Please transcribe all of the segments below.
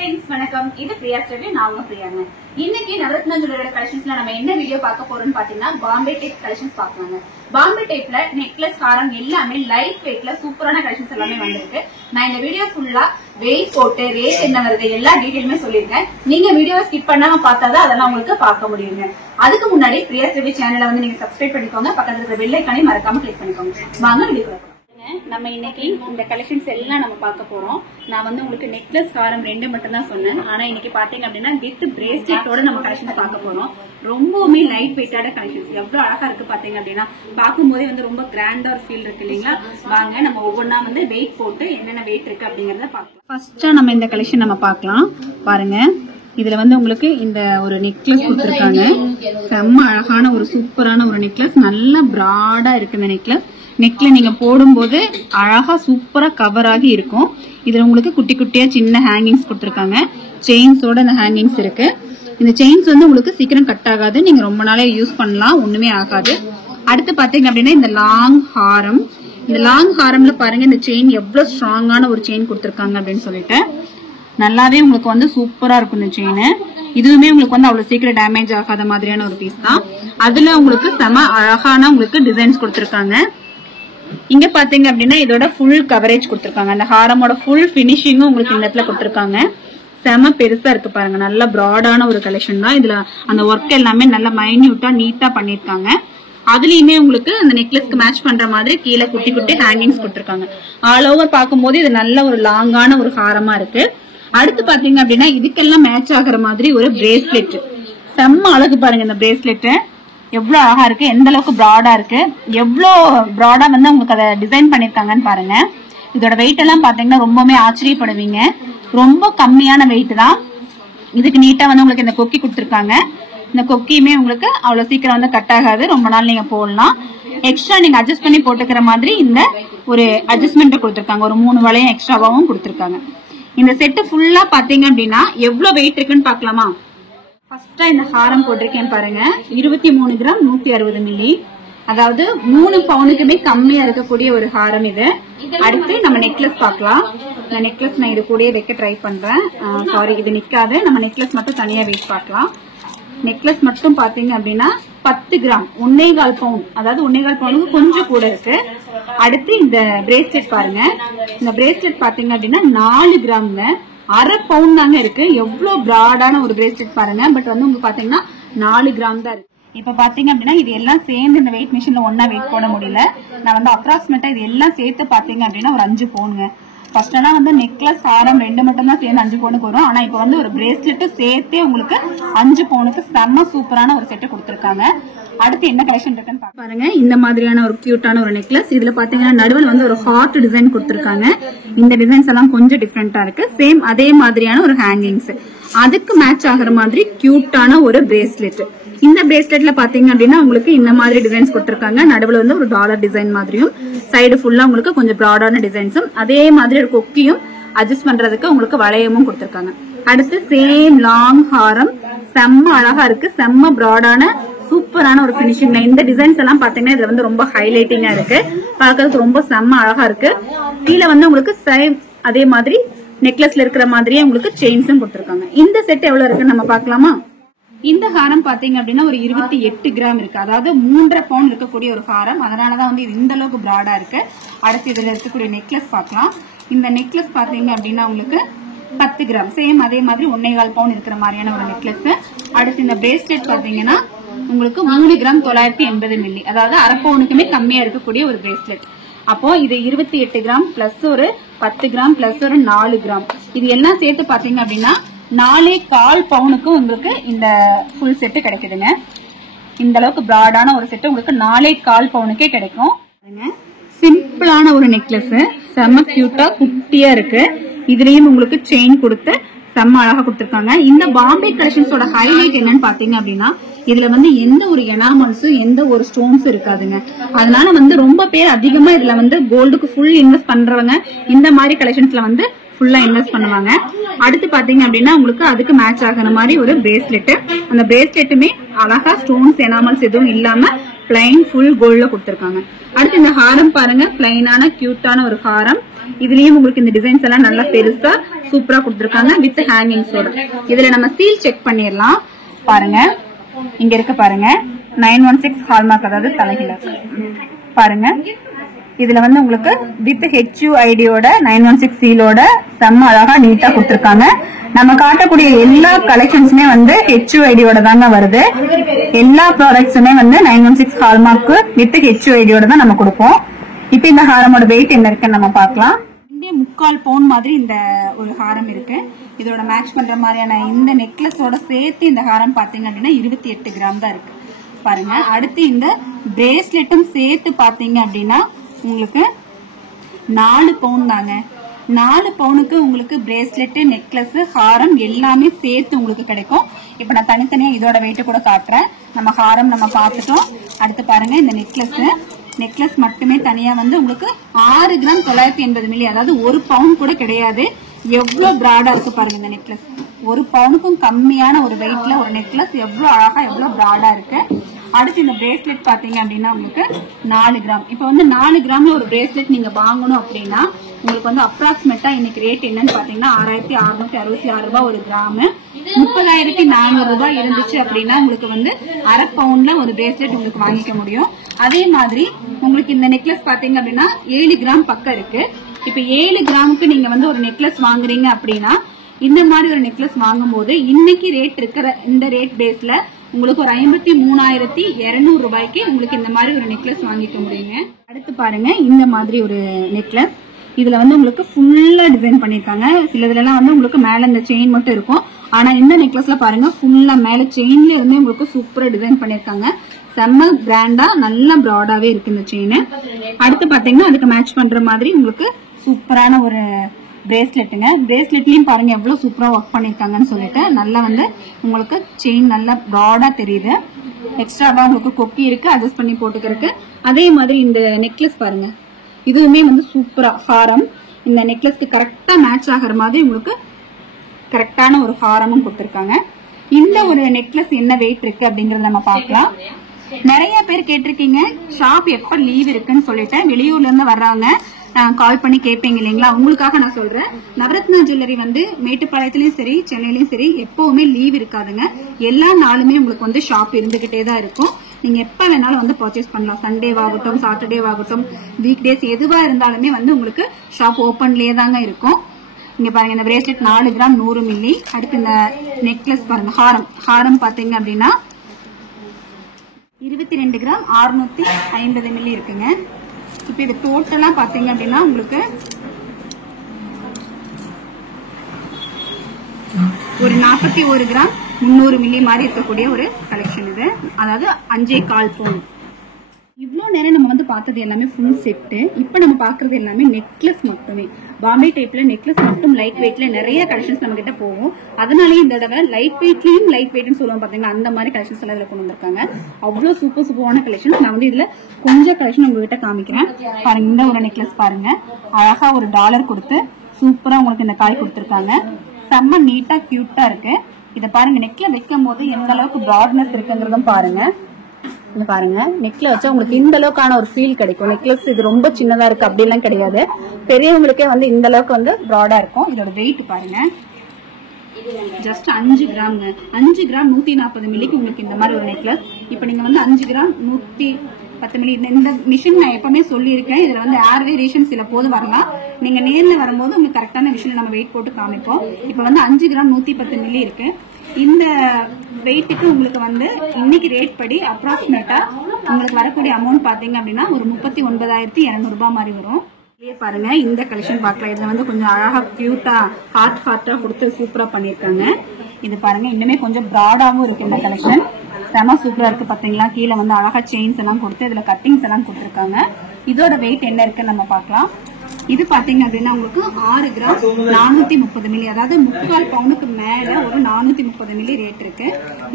Friends वणक्कम இது Priya study நான் உங்க பிரியாங்க இன்னைக்கு நவரத்ன ஜுவல்லரி கலெக்ஷன்ஸ்ல நம்ம என்ன வீடியோ பார்க்க போறோம்னு பாத்தீங்கன்னா பாம்பே டைப் கலெக்ஷன்ஸ் பார்க்கலாங்க பாம்பே டைப்ல நெக்லஸ் ஹாரம் எல்லாமே லைட் வெயிட்ல சூப்பரான கலெக்ஷன்ஸ் எல்லாமே வந்திருக்கு நான் இந்த வீடியோ ஃபுல்லா வெயிட் போட்டு ரேட் என்ன வருது எல்லா டீடைலுமே சொல்லிருக்கேன் நீங்க வீடியோ ஸ்கிப் பண்ணாம பார்த்தாதான் அதெல்லாம் உங்களுக்கு பார்க்க முடியுங்க அதுக்கு முன்னாடி பிரியா ஸ்டடி சேனலை வந்து நீங்க சப்ஸ்கிரைப் பண்ணிக்கோங்க பக்கத்துல இருக்கிற பெல் ஐகானை மறக்காம கிளிக் பண்ணிக்கோங்க வாங்க வீடியோக்குள்ள நம்ம இன்னைக்கு இந்த கலெக்ஷன்ஸ் எல்லாம் நம்ம பார்க்க போறோம் நான் வந்து உங்களுக்கு நெக்லஸ் ஹாரம் ரெண்டு மட்டும் தான் சொன்னேன் ஆனா இன்னைக்கு பாத்தீங்க அப்படின்னா வித் பிரேஸ்லெட்டோட நம்ம கலெக்ஷன்ஸ் பார்க்க போறோம் ரொம்பவுமே லைட் வெயிட்டான கலெக்ஷன்ஸ் எவ்வளவு அழகா இருக்கு பாத்தீங்க அப்படின்னா பார்க்கும்போதே வந்து ரொம்ப கிராண்டா ஒரு ஃபீல் இருக்கு இல்லைங்களா வாங்க நம்ம ஒவ்வொன்னா வந்து வெயிட் போட்டு என்னென்ன வெயிட் இருக்கு அப்படிங்கறத பார்க்கலாம் ஃபர்ஸ்டா நம்ம இந்த கலெக்ஷன் நம்ம பார்க்கலாம் பாருங்க இதுல வந்து உங்களுக்கு இந்த ஒரு நெக்லஸ் கொடுத்திருக்காங்க செம்ம அழகான ஒரு சூப்பரான ஒரு நெக்லஸ் நல்ல பிராடா இருக்கு இந்த நெக்லஸ் நெக்ல நீங்க போடும்போது அழகா சூப்பரா கவர் ஆகி இருக்கும் இதுல உங்களுக்கு குட்டி குட்டியா சின்ன ஹேங்கிங்ஸ் கொடுத்திருக்காங்க செயின்ஸோட இந்த ஹேங்கிங்ஸ் இருக்கு இந்த செயின்ஸ் வந்து உங்களுக்கு சீக்கிரம் கட் ஆகாது நீங்க ரொம்ப நாளே யூஸ் பண்ணலாம் ஒண்ணுமே ஆகாது அடுத்து பாத்தீங்க அப்படின்னா இந்த லாங் ஹாரம் இந்த லாங் ஹாரம்ல பாருங்க இந்த செயின் எவ்வளவு ஸ்ட்ராங்கான ஒரு செயின் கொடுத்திருக்காங்க அப்படின்னு சொல்லிட்டு நல்லாவே உங்களுக்கு வந்து சூப்பரா இருக்கும் இந்த செயின் இதுவுமே உங்களுக்கு வந்து அவ்வளவு சீக்கிரம் டேமேஜ் ஆகாத மாதிரியான ஒரு பீஸ் தான் அதுல உங்களுக்கு செம அழகான உங்களுக்கு டிசைன்ஸ் கொடுத்திருக்காங்க இங்க பாத்தீங்க அப்படின்னா இதோட ஃபுல் கவரேஜ் கொடுத்திருக்காங்க அந்த ஹாரமோட ஃபுல் பினிஷிங்கும் உங்களுக்கு இந்த இடத்துல கொடுத்திருக்காங்க செம பெருசா இருக்கு பாருங்க நல்ல பிராடான ஒரு கலெக்ஷன் தான் இதுல அந்த ஒர்க் எல்லாமே நல்ல மைன்யூட்டா நீட்டா பண்ணிருக்காங்க அதுலயுமே உங்களுக்கு அந்த நெக்லஸ்க்கு மேட்ச் பண்ற மாதிரி கீழே குட்டி குட்டி ஹேங்கிங்ஸ் கொடுத்திருக்காங்க ஆல் ஓவர் பார்க்கும்போது இது நல்ல ஒரு லாங்கான ஒரு ஹாரமா இருக்கு அடுத்து பாத்தீங்க அப்படின்னா இதுக்கெல்லாம் மேட்ச் ஆகுற மாதிரி ஒரு பிரேஸ்லெட் செம்ம அழகு பாருங்க இந்த பிரேஸ்லெட் எவ்வளவு அழகா இருக்கு எந்த அளவுக்கு பிராடா இருக்கு எவ்வளவு பிராடா வந்து உங்களுக்கு அதை டிசைன் பண்ணிருக்காங்கன்னு பாருங்க இதோட வெயிட் எல்லாம் பாத்தீங்கன்னா ரொம்பவுமே ஆச்சரியப்படுவீங்க ரொம்ப கம்மியான வெயிட் தான் இதுக்கு நீட்டா வந்து உங்களுக்கு இந்த கொக்கி கொடுத்திருக்காங்க இந்த கொக்கியுமே உங்களுக்கு அவ்வளவு சீக்கிரம் வந்து கட் ஆகாது ரொம்ப நாள் நீங்க போடலாம் எக்ஸ்ட்ரா நீங்க அட்ஜஸ்ட் பண்ணி போட்டுக்கிற மாதிரி இந்த ஒரு அட்ஜஸ்ட்மெண்ட் கொடுத்திருக்காங்க ஒரு 3 வளையம் எக்ஸ்ட்ராவாவும் கொடுத்திருக்காங்க இந்த செட்டு ஃபுல்லா பாத்தீங்க அப்படின்னா எவ்வளவு வெயிட் இருக்குன்னு பாக்கலாமா ஃபர்ஸ்டா இந்த ஹாரம் போட்டிருக்கேன் பாருங்க 23 கிராம் 160 மில்லி அதாவது 3 பவுனுக்குமே கம்மியா இருக்கக்கூடிய ஒரு ஹாரம் இது அடுத்து நம்ம நெக்லஸ் பார்க்கலாம் இந்த நெக்லஸ் நான் இது கூடயே வைக்க ட்ரை பண்றேன் சாரி இது நிக்காது நம்ம நெக்லஸ் மட்டும் தனியா வெயிட் பார்க்கலாம் நெக்லஸ் மட்டும் பாத்தீங்க அப்படின்னா 10 கிராம் 1.25 பவுன் அதாவது 1.25 பவுனுக்கு கொஞ்சம் கூட இருக்கு அடுத்து இந்த பிரேஸ்லெட் பாருங்க இந்த பிரேஸ்லெட் பாத்தீங்க அப்படின்னா 4 கிராம்ங்க அரை பவுன் தாங்க இருக்கு எவ்வளவு பிராடான ஒரு பிரேஸ்லெட் பாருங்க பட் வந்து உங்களுக்கு பாத்தீங்கன்னா 4 கிராம் தான் இருக்கு இப்ப பாத்தீங்க அப்படின்னா இது எல்லாம் சேர்ந்து இந்த வெயிட் மிஷின்ல ஒன்னா வெயிட் போட முடியல நான் வந்து அப்ராக்சிமேட்டா இது எல்லாம் சேர்த்து பாத்தீங்க அப்படின்னா ஒரு 5 பவுனுங்க ஃபர்ஸ்ட் எல்லாம் வந்து நெக்லஸ் ஹாரம் ரெண்டு மட்டும் தான் சேர்ந்து 5 பவுனுக்கு வரும் ஆனா இப்ப வந்து ஒரு பிரேஸ்லெட் சேர்த்தே உங்களுக்கு 5 பவுனுக்கு செம்ம சூப்பரான ஒரு செட் கொடுத்திருக்காங்க அடுத்து என்ன கலெக்ஷன் இருக்குன்னு பாருங்க இந்த மாதிரியான ஒரு கியூட்டான ஒரு நெக்லஸ் இதுல பாத்தீங்கன்னா நடுவில் வந்து ஒரு ஹார்ட் டிசைன் கொடுத்திருக்காங்க இந்த டிசைன்ஸ் எல்லாம் கொஞ்சம் டிஃப்ரெண்டா இருக்கு சேம் அதே மாதிரியான ஒரு ஹேங்கிங்ஸ் அதுக்கு மேட்ச் ஆகிற மாதிரி கியூட்டான ஒரு பிரேஸ்லெட் இந்த பிரேஸ்லெட்ல பாத்தீங்க அப்படின்னா உங்களுக்கு இந்த மாதிரி டிசைன்ஸ் கொடுத்திருக்காங்க நடுவில் வந்து ஒரு டாலர் டிசைன் மாதிரியும் சைடு ஃபுல்லா உங்களுக்கு கொஞ்சம் பிராடான டிசைன்ஸும் அதே மாதிரி ஒரு கொக்கியும் அட்ஜஸ்ட் பண்றதுக்கு உங்களுக்கு வளையமும் கொடுத்திருக்காங்க அடுத்து சேம் லாங் ஹாரம் செம்ம அழகா இருக்கு செம்ம பிராடான சூப்பரான ஒரு பினிஷிங்ல இந்த டிசைன்ஸ் எல்லாம் பாத்தீங்கன்னா இதுல வந்து ரொம்ப ஹைலைட்டிங்கா இருக்கு பாக்குறதுக்கு ரொம்ப செம்ம அழகா இருக்கு கீழே வந்து உங்களுக்கு சேம் அதே மாதிரி நெக்லஸ்ல இருக்கிற மாதிரியே உங்களுக்கு செயின்ஸும் கொடுத்திருக்காங்க இந்த செட் எவ்வளவு இருக்குன்னு நம்ம பாக்கலாமா இந்த ஹாரம் பாத்தீங்க அப்படின்னா ஒரு 28 கிராம் இருக்கு அதாவது 3.5 பவுன் இருக்கக்கூடிய ஒரு ஹாரம் அதனாலதான் வந்து இந்த அளவுக்கு பிராடா இருக்கு அடுத்து இதுல இருக்கக்கூடிய நெக்லஸ் பாக்கலாம் இந்த நெக்லஸ் பாத்தீங்க அப்படின்னா உங்களுக்கு 10 கிராம் சேம் அதே மாதிரி 1.25 பவுன் இருக்கிற மாதிரியான ஒரு நெக்லஸ் அடுத்து இந்த பிரேஸ்லெட் பாத்தீங்கன்னா உங்களுக்கு 3 கிராம் 980 மில்லி அதாவது அரை பவுனுக்குமே கம்மியா இருக்கக்கூடிய ஒரு பிரேஸ்லெட் அப்போ இது 28 கிராம் பிளஸ் ஒரு 10 கிராம் பிளஸ் ஒரு 4 கிராம் இது எல்லாம் சேர்த்து பாத்தீங்க அப்படின்னா 4.25 பவுனுக்கு உங்களுக்கு இந்த ஃபுல் செட்டு கிடைக்குதுங்க இந்த அளவுக்கு பிராடான ஒரு செட்டு உங்களுக்கு 4.25 பவுனுக்கே கிடைக்கும் சிம்பிளான ஒரு நெக்லஸ் செம்ம கியூட்டா குட்டியா இருக்கு இதுலயும் உங்களுக்கு செயின் கொடுத்து செம்ம அழகா கொடுத்திருக்காங்க இந்த பாம்பே கலெக்ஷன்ஸோட ஹைலைட் என்னன்னு பாத்தீங்க அப்படின்னா இதுல வந்து எந்த ஒரு எனாமல்ஸும் எந்த ஒரு ஸ்டோன்ஸும் இருக்காதுங்க அதனால வந்து ரொம்ப பேர் அதிகமா இதுல வந்து கோல்டுக்கு ஃபுல் இன்வெஸ்ட் பண்றவங்க இந்த மாதிரி கலெக்ஷன்ஸ்ல வந்து ஃபுல்லா இன்வெஸ்ட் பண்ணுவாங்க அடுத்து பாத்தீங்க அப்படின்னா உங்களுக்கு அதுக்கு மேட்ச் ஆகிற மாதிரி ஒரு பிரேஸ்லெட் அந்த பிரேஸ்லெட்டுமே அழகா ஸ்டோன்ஸ் எனாமல்ஸ் எதுவும் இல்லாம பிளைன் ஃபுல் கோல்ட்ல கொடுத்திருக்காங்க. அடுத்து இந்த ஹாரம் பாருங்க, பிளைனான கியூட்டான ஒரு ஹாரம். இதுலயும் உங்களுக்கு இந்த டிசைன்ஸ் எல்லாம் நல்லா பெருசா சூப்பரா கொடுத்திருக்காங்க வித் ஹேங்கிங்ஸோட. இதுல நம்ம சீல் செக் பண்ணிடலாம். பாருங்க, இங்க இருக்க பாருங்க 916 ஹால்மார்க், அதாவது தலைகீழ பாருங்க. இதுல வந்து உங்களுக்கு வித் HUID-யோட 916 சீலோட செம்ம அழகா நீட்டா கொடுத்திருக்காங்க. நம்ம காட்டக்கூடிய எல்லா கலெக்ஷன்ஸுமே வந்து HUID-யோட தாங்க வருது. எல்லா ப்ராடக்ட்ஸுமே வந்து 916 ஹால்மார்க் வித் HUID-யோட தான் நம்ம கொடுப்போம். இப்ப இந்த ஹாரமோட வெயிட் என்ன இருக்குன்னு நம்ம பார்க்கலாம். இங்கே 3/4 பவுன் மாதிரி இந்த ஒரு ஹாரம் இருக்கு. இதோட மேட்ச் பண்ற மாதிரியான இந்த நெக்லஸோட சேர்த்து இந்த ஹாரம் பாத்தீங்க அப்படின்னா 28 கிராம் தான் இருக்கு பாருங்க. அடுத்து இந்த பிரேஸ்லெட்டும் சேர்த்து பாத்தீங்க அப்படின்னா உங்களுக்கு 4 பவுன் தாங்க. 4 பவுனுக்கு உங்களுக்கு பிரேஸ்லெட், நெக்லஸ், ஹாரம் எல்லாமே சேர்த்து உங்களுக்கு கிடைக்கும். இப்ப நான் தனித்தனியா இதோட வெயிட் கூட காட்டுறேன். நம்ம ஹாரம் நம்ம பார்த்துட்டோம். அடுத்து பாருங்க இந்த நெக்லஸ் மட்டுமே தனியா வந்து உங்களுக்கு 6 கிராம் 980 மில்லி, அதாவது 1 பவுன் கூட கிடையாது. எவ்வளவு பிராடா இருக்கு பாருங்க இந்த நெக்லஸ். 1 பவுனுக்கும் கம்மியான ஒரு வெயிட்ல ஒரு நெக்லஸ் எவ்வளவு அழகா எவ்வளவு பிராடா இருக்கு. அடுத்து இந்த பிரேஸ்லெட் பாத்தீங்க அப்படின்னா உங்களுக்கு 4 கிராம். இப்ப வந்து 4 கிராம்ல ஒரு பிரேஸ்லெட் நீங்க வாங்கணும் அப்படின்னா உங்களுக்கு வந்து அப்ராக்சிமேட்டா இன்னைக்கு ரேட் என்னன்னு பாத்தீங்கன்னா 6666 ரூபாய் ஒரு கிராம். 30,400 ரூபாய் இருந்துச்சு அப்படின்னா உங்களுக்கு வந்து அரை பவுண்ட்ல ஒரு பிரேஸ்லெட் உங்களுக்கு வாங்கிக்க முடியும். அதே மாதிரி உங்களுக்கு இந்த நெக்லஸ் பாத்தீங்க அப்படின்னா 7 கிராம் பக்கம் இருக்கு. இப்ப 7 கிராமுக்கு நீங்க வந்து ஒரு நெக்லஸ் வாங்குறீங்க அப்படின்னா இந்த மாதிரி ஒரு நெக்லஸ் வாங்கும் போது இன்னைக்கு ரேட் இருக்கிற இந்த ரேட் பேஸ்ல உங்களுக்கு ஒரு 53,200 ரூபாய்க்கு உங்களுக்கு இந்த மாதிரி ஒரு நெக்லஸ் வாங்கிக்க முடியுங்க. அடுத்து பாருங்க இந்த மாதிரி ஒரு நெக்லஸ். இதுல வந்து உங்களுக்கு ஃபுல்லா டிசைன் பண்ணிருக்காங்க. சிலதுல எல்லாம் வந்து உங்களுக்கு மேல இந்த செயின் மட்டும் இருக்கும். ஆனா இந்த நெக்லஸ்ல பாருங்க ஃபுல்லா மேல செயின்ல இருந்து உங்களுக்கு சூப்பரா டிசைன் பண்ணிருக்காங்க. செம்ம கிராண்டா நல்ல பிராடாவே இருக்கு இந்த செயின். அடுத்து பாத்தீங்கன்னா அதுக்கு மேட்ச் பண்ற மாதிரி உங்களுக்கு சூப்பரான ஒரு பிரேஸ்லெட்டுங்க. பிரேஸ்லெட்லயும் பாருங்க எவ்வளவு சூப்பரா ஒர்க் பண்ணிருக்காங்கன்னு சொல்லிட்டு நல்லா வந்து உங்களுக்கு செயின் நல்லா பிராடா தெரியுது. எக்ஸ்ட்ராவா உங்களுக்கு கொக்கி இருக்கு, அட்ஜஸ்ட் பண்ணி போட்டுக்கிறதுக்கு. அதே மாதிரி இந்த நெக்லஸ் பாருங்க, இதுவுமே வந்து சூப்பரா ஹாரம் இந்த நெக்லஸ்க்கு கரெக்டா மேட்ச் ஆகிற மாதிரி உங்களுக்கு கரெக்டான ஒரு ஹாரமும் கொடுத்திருக்காங்க. இந்த ஒரு நெக்லஸ் என்ன வெயிட் இருக்கு அப்படிங்கறத நம்ம பார்க்கலாம். நிறைய பேர் கேட்டிருக்கீங்க ஷாப் எப்ப லீவ் இருக்குன்னு சொல்லிட்டு, வெளியூர்ல இருந்து வர்றாங்க கால் பண்ணி கேட்பீங்க இல்லைங்களா, உங்களுக்காக நான் சொல்றேன். நவரத்னா ஜுவல்லரி வந்து மேட்டுப்பாளையத்திலயும் சரி சென்னையிலயும் சரி எப்பவுமே லீவ் இருக்காதுங்க. எல்லா நாளுமே உங்களுக்கு வந்து ஷாப் இருந்துகிட்டே தான் இருக்கும். நீங்க எப்ப வேணாலும் வந்து பர்ச்சேஸ் பண்ணலாம். சண்டேவாகட்டும், சாட்டர்டேவாகட்டும், வீக் டேஸ் எதுவா இருந்தாலுமே வந்து உங்களுக்கு ஷாப் ஓபன்லயே தாங்க இருக்கும். இங்க பாருங்க இந்த பிரேஸ்லெட் 4 கிராம் 100 மில்லி. அடுத்து இந்த நெக்லஸ் பாருங்க, ஹாரம் பாத்தீங்க அப்படின்னா 22 கிராம் 650 மில்லி இருக்குங்க. இப்ப இது டோட்டலா பாத்தீங்க அப்படின்னா உங்களுக்கு ஒரு 41 கிராம் 300 மில்லி மாதிரி இருக்கக்கூடிய ஒரு கலெக்ஷன் இது. அதாவது 5.25 பவுன். இவ்வளவு நேரம் நம்ம வந்து பார்த்தது எல்லாமே ஃபுல் செட்டு. இப்ப நம்ம பாக்குறது எல்லாமே நெக்லஸ் மட்டுமே. பாம்பே டைப்ல நெக்லஸ் மட்டும் லைட் வெயிட்ல நிறைய கலெக்ஷன்ஸ் நம்ம கிட்ட போகும். அதனாலயே இந்த தடவை லைட் வெயிட்னு சொல்லுவோம் பாத்தீங்கன்னா, அந்த மாதிரி கலெக்ஷன்ஸ் எல்லாம் இதுல கொண்டு வந்திருக்காங்க. அவ்வளவு சூப்பரான கலெக்ஷன்ஸ். நான் வந்து இதுல கொஞ்சம் கலெக்ஷன் உங்ககிட்ட காமிக்கிறேன் பாருங்க. இந்த ஒரு நெக்லஸ் பாருங்க, அழகா ஒரு டாலர் கொடுத்து சூப்பரா உங்களுக்கு இந்த காய் கொடுத்திருக்காங்க. செம்ம நீட்டா கியூட்டா இருக்கு. இத பாருங்க, நெக்ல வைக்கும் போது எந்த அளவுக்கு பிராட்னஸ் இருக்குங்கிறதும் பாருங்க. இங்க பாருங்க, நெக்ல வச்சா உங்களுக்கு இந்த அளவுக்கான ஒரு ஃபீல் கிடைக்கும். நெக்லஸ் இது ரொம்ப சின்னதா இருக்கு அப்படிலாம் கிடையாது. பெரியவங்களுக்கே வந்து இந்த அளவுக்கு வந்து பிராடா இருக்கும். இதோட வெயிட் பாருங்க, ஜஸ்ட் 5 கிராம் 5 கிராம் 140 மில்லிக்கு உங்களுக்கு இந்த மாதிரி ஒரு நெக்லஸ். இப்ப நீங்க வந்து 5 கிராம் 110 மில்லி இந்த மிஷின் நான் எப்பவுமே சொல்லியிருக்கேன். இதுல வந்து ஏர் வேரியேஷன் சில போது வரலாம். நீங்க நேர்ல வரும்போது உங்களுக்கு கரெக்டான மிஷின் நம்ம வெயிட் போட்டு காமிப்போம். இப்ப வந்து 5 கிராம் 110 மில்லி இருக்கு. இந்த வெயிட்டுக்கு உங்களுக்கு வந்து இன்னைக்கு ரேட் படி அப்ராக்சிமேட்டா உங்களுக்கு வரக்கூடிய அமௌண்ட் பாத்தீங்க அப்படின்னா ஒரு 39,200 ரூபாய் மாதிரி வரும். பாருங்க இந்த கலெக்ஷன் பார்க்கலாம். இதுல வந்து கொஞ்சம் அழகா கியூட்டா ஹார்ட்டா கொடுத்து சூப்பரா பண்ணிருக்காங்க. இது பாருங்க, இன்னுமே கொஞ்சம் பிராடாவும் இருக்கு இந்த கலெக்ஷன். செம சூப்பரா இருக்கு பாத்தீங்களா. கீழே வந்து அழகா செயின்ஸ் எல்லாம் கொடுத்து இதுல கட்டிங்ஸ் எல்லாம் கொடுத்திருக்காங்க. இதோட வெயிட் என்ன இருக்குன்னு நம்ம பார்க்கலாம். இது பாத்தீங்க அப்படின்னா உங்களுக்கு 6 கிராம் 430 மில்லி, அதாவது 3/4 பவுனுக்கு மேல ஒரு 430 மில்லி ரேட் இருக்கு.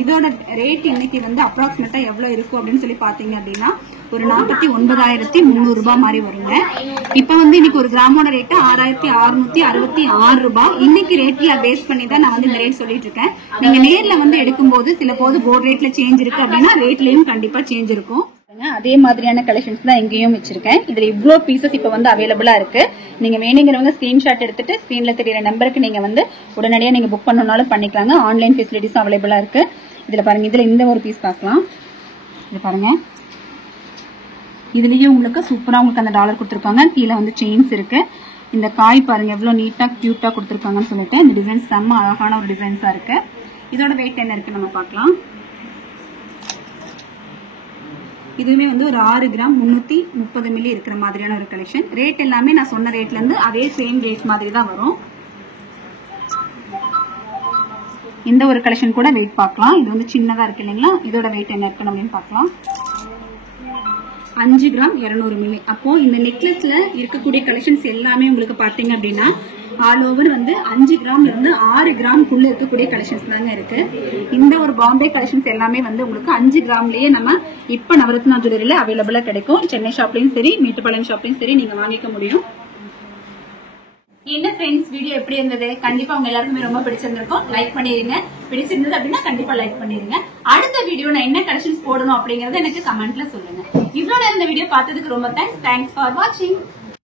இதோட ரேட் இன்னைக்கு வந்து அப்ராக்சிமேட்டா எவ்வளவு இருக்கும் அப்படின்னு சொல்லி பாத்தீங்க அப்படின்னா ஒரு 49,300 ரூபாய் மாதிரி வருங்க. இப்ப வந்து இன்னைக்கு ஒரு கிராமோட ரேட் 6,666 ரூபாய். இன்னைக்கு ரேட்ல பேஸ் பண்ணி தான் நான் வந்து இந்த ரேட் சொல்லிட்டு இருக்கேன். நீங்க நேர்ல வந்து எடுக்கும் போது சில போது போர்ட் ரேட்ல சேஞ்ச் இருக்கு அப்படின்னா ரேட்லயும் கண்டிப்பா சேஞ்ச் இருக்கும். அதே மாதிரியான கலெக்ஷன்ஸ் தான் எங்கேயும் வச்சிருக்கேன். இதுல இவ்ளோ பீசஸ் இப்ப வந்து அவைலபிளா இருக்கு. நீங்க வேணுங்கிறவங்க ஸ்கிரீன்ஷாட் எடுத்துட்டு ஸ்கிரீன்ல தெரியற நம்பருக்கு நீங்க வந்து உடனடியா நீங்க புக் பண்ணனும்னாலும் பண்ணிக்கலாங்க. ஆன்லைன் ஃபெசிலிட்டிஸ் அவைலபிளா இருக்கு. இதுல பாருங்க, இதுல இந்த ஒரு பீஸ் பார்க்கலாம். இது பாருங்க, இதுலயே உங்களுக்கு சூப்பரா உங்களுக்கு அந்த டாலர் கொடுத்திருக்காங்க. கீழ வந்து செயின்ஸ் இருக்கு. இந்த காய் பாருங்க எவ்வளவு நீட்டா கியூட்டா கொடுத்திருக்காங்கன்னு சொல்லிட்டு இந்த டிசைன் செம்ம அழகான ஒரு டிசைன்ஸா இருக்கு. இதோட வெயிட் என்ன இருக்கு நம்ம பார்க்கலாம். இதுவுமே வந்து ஒரு 6 கிராம் 330 மில்லி இருக்கிற மாதிரியான ஒரு கலெக்ஷன். ரேட் எல்லாமே நான் சொன்ன ரேட்ல இருந்து அதே சேம் ரேட் மாதிரி தான் வரும். இந்த ஒரு கலெக்ஷன் கூட வெயிட் பார்க்கலாம். இது வந்து சின்னதா இருக்கு இல்லைங்களா, இதோட வெயிட் என்ன இருக்கு அப்படின்னு பார்க்கலாம். 5 கிராம் 200 மில்லி. அப்போ இந்த நெக்லஸ்ல இருக்கக்கூடிய கலெக்ஷன்ஸ் எல்லாமே உங்களுக்கு பாத்தீங்க அப்படின்னா ஆல் ஓவர் வந்து 5 கிராம்ல இருந்து 6 கிராம்க்குள்ள இருக்கக்கூடிய கலெக்ஷன்ஸ் தாங்க இருக்கு. இந்த ஒரு பாம்பே கலெக்ஷன்ஸ் எல்லாமே வந்து உங்களுக்கு 5 கிராம்லயே நம்ம இப்ப நவரத்னா ஜுவல்லரியில அவைலபிளா கிடைக்கும். சென்னை ஷாப்லயும் சரி, மேட்டுப்பாளையம் ஷாப்லயும் சரி நீங்க வாங்கிக்க முடியும். என்ன ஃப்ரெண்ட்ஸ், வீடியோ எப்படி இருந்தது? கண்டிப்பா உங்க எல்லாருக்குமே ரொம்ப பிடிச்சிருந்திருக்கும். லைக் பண்ணிருங்க. பிடிச்சிருந்தது அப்படின்னா கண்டிப்பா லைக் பண்ணிருங்க. அடுத்த வீடியோ நான் என்ன கலெக்ஷன்ஸ் போடணும் அப்படிங்கறத எனக்கு கமெண்ட்ல சொல்லுங்க. இவ்வளவு நேரம் இந்த வீடியோ பார்த்ததுக்கு ரொம்ப தேங்க்ஸ் ஃபார் வாட்சிங்.